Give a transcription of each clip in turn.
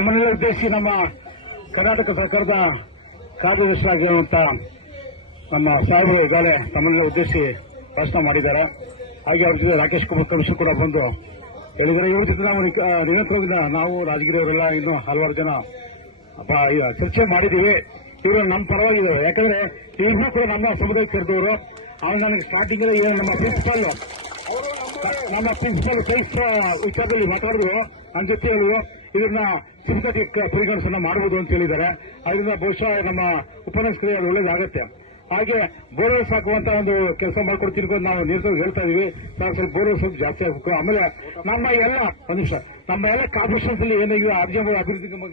ತಮ್ಮನ್ನೆಲ್ಲ ಉದ್ದೇಶಿಸಿ ನಮ್ಮ ಕರ್ನಾಟಕ ಸರ್ಕಾರದ ಕಾರ್ಯದರ್ಶಿಯಾಗಿರುವಂತ ನಮ್ಮ ಸಾಹೇಬರು ಈಗಾಗಲೇ ತಮ್ಮನ್ನೆಲ್ಲ ಉದ್ದೇಶಿಸಿ ಭಾಷಣ ಮಾಡಿದ್ದಾರೆ. ಹಾಗೆ ಅವ್ರ ಜೊತೆ ರಾಕೇಶ್ ಕುಮಾರ್ ಕಮಿಷನ್ ಕೂಡ ಬಂದು ಹೇಳಿದ್ದಾರೆ. ಇವ್ರ ಜೊತೆ ನಾವು ನಿರಂತರವಾಗಿ ನಾವು ರಾಜಗಿರಿಯವರೆಲ್ಲ ಇನ್ನೂ ಹಲವಾರು ಜನ ಚರ್ಚೆ ಮಾಡಿದ್ದೀವಿ. ಇವರು ನಮ್ಮ ಪರವಾಗಿದ್ದಾರೆ. ಯಾಕಂದ್ರೆ ಇವ್ರು ಕೂಡ ನಮ್ಮ ಸಮುದಾಯಕ್ಕೆ ಸೇರಿದವರು. ಅವ್ರು ನನಗೆ ಸ್ಟಾರ್ಟಿಂಗ್ ನಮ್ಮ ಪ್ರಿನ್ಸಿಪಾಲ್ ಸೈನ್ಸ್ ವಿಚಾರದಲ್ಲಿ ಮಾತಾಡಿದ್ರು. ನನ್ನ ಜೊತೆ ಹೇಳಿದ್ರು ಇದನ್ನ ಸಿಂಥೆಟಿಕ್ ಪರಿಗಣಿಸನ್ನ ಮಾಡಬಹುದು ಅಂತ ಹೇಳಿದ್ದಾರೆ. ಅದರಿಂದ ಬಹುಶಃ ನಮ್ಮ ಉಪನ್ಯಾಸಕರಿಗೆ ಅದು ಒಳ್ಳೇದಾಗತ್ತೆ. ಹಾಗೆ ಬೋರ್ವೆಲ್ಸ್ ಹಾಕುವಂತ ಒಂದು ಕೆಲಸ ಮಾಡ್ಕೊಡ್ತೀನಿ ಅಂತ ನಾವು ನಿರಂತರವಾಗಿ ಹೇಳ್ತಾ ಇದೀವಿ. ಸ್ವಲ್ಪ ಬೋರ್ವೆಲ್ಸ್ ಸ್ವಲ್ಪ ಜಾಸ್ತಿ ಆಗಬೇಕು. ಆಮೇಲೆ ನಮ್ಮ ಎಲ್ಲ ಕಾರ್ಪೊರೇಷನ್ಸ್ ಅಲ್ಲಿ ಏನಾಗಿದೆ ಆರ್ಜೆಂಬ ಅಭಿವೃದ್ಧಿ ನಿಗಮ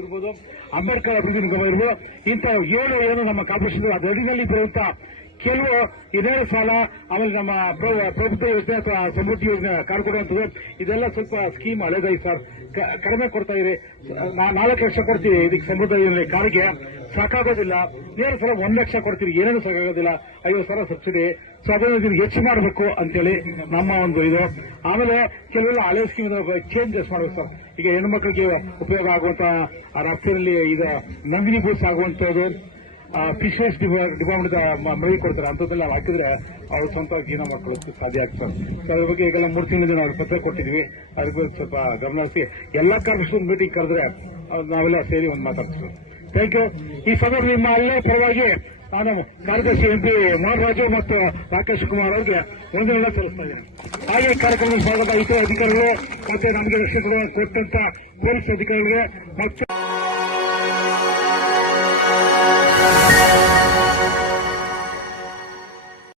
ಇರ್ಬೋದು, ಅಂಬೇಡ್ಕರ್ ಅಭಿವೃದ್ಧಿ ನಿಗಮ ಇರ್ಬೋದು, ಇಂಥ ಏನು ನಮ್ಮ ಕಾರ್ಪೊರೇಷನ್ ಅದರಡಿನಲ್ಲಿ ಬರುವಂತ ಕೆಲವು ಇದೇ ಸಾಲ, ಆಮೇಲೆ ನಮ್ಮ ಪ್ರಭುತ್ವ ಯೋಜನೆ ಅಥವಾ ಸಮೃದ್ಧಿ ಯೋಜನೆ ಕಾರ್ ಕೊಡುವಂಥದ್ದು, ಇದೆಲ್ಲ ಸ್ವಲ್ಪ ಸ್ಕೀಮ್ ಹಳೇದಾಗಿ ಸರ್, ಕಡಿಮೆ ಕೊಡ್ತಾ ಇದೆ. 4 ಲಕ್ಷ ಕೊಡ್ತೀವಿ ಇದಕ್ಕೆ ಸಮೃದ್ಧಿ ಯೋಜನೆ ಕಾರಿಗೆ, ಸಾಕಾಗೋದಿಲ್ಲ. ನೇರ ಸಲ 1 ಲಕ್ಷ ಕೊಡ್ತೀವಿ, ಏನೇನು ಸಾಕಾಗೋದಿಲ್ಲ. 50,000 ಸಬ್ಸಿಡಿ. ಸೊ ಅದನ್ನು ಹೆಚ್ಚು ಮಾಡಬೇಕು ಅಂತೇಳಿ ನಮ್ಮ ಒಂದು ಇದು. ಆಮೇಲೆ ಕೆಲವೆಲ್ಲ ಹಳೆ ಸ್ಕೀಮ್ ಚೇಂಜಸ್ ಮಾಡಬೇಕು ಸರ್. ಈಗ ಹೆಣ್ಮಕ್ಳಿಗೆ ಉಪಯೋಗ ಆಗುವಂತ ಆ ರಸ್ತೆಯಲ್ಲಿ ಈಗ ನಂದಿನಿ ಬೂಸ್ ಆಗುವಂತದ್ದು, ಫಿಶರ್ಸ್ ಡಿಪಾರ್ಟ್ಮೆಂಟ್ ಮನವಿ ಕೊಡ್ತಾರೆ. ಅಂಥದ್ದೆಲ್ಲ ಹಾಕಿದ್ರೆ ಅವ್ರು ಸ್ವಂತ ಜೀವನ ಮಾಡ್ಕೊಳ್ಳೋಕೆ ಸಾಧ್ಯ ಆಗ್ತದೆ. ಸೊ ಅದ್ರ ಬಗ್ಗೆ ಈಗೆಲ್ಲ 3 ತಿಂಗಳಿಂದ ನಾವು ಪತ್ರ ಕೊಟ್ಟಿದ್ವಿ. ಅದ್ರ ಬಗ್ಗೆ ಸ್ವಲ್ಪ ಗಮನ ಹರಿಸಿ ಎಲ್ಲ ಕಾರ್ಪೊರೇಷನ್ ಮೀಟಿಂಗ್ ಕರೆದ್ರೆ ನಾವೆಲ್ಲ ಸೇರಿ ಒಂದು ಮಾತಾಡ್ತೀವಿ. Thank you. ಈ ಸಭೆ ನಿಮ್ಮ ಅಲ್ಲೇ ಪರವಾಗಿ ನಾನು ಕಾರ್ಯದರ್ಶಿ MP ಮೋಹನ್ ಮತ್ತು ರಾಕೇಶ್ ಕುಮಾರ್ ಅವರಿಗೆ ವಂದನೆಗಳನ್ನು ಸಲ್ಲಿಸ್ತಾ ಇದ್ದೇನೆ. ಹಾಗೆ ಕಾರ್ಯಕ್ರಮದ ಭಾಗದ ಇತರ ಅಧಿಕಾರಿಗಳು ಮತ್ತೆ ನಮಗೆ ರಕ್ಷಣೆ ಕೊಟ್ಟಂತ ಪೊಲೀಸ್ ಅಧಿಕಾರಿಗಳಿಗೆ ಮತ್ತು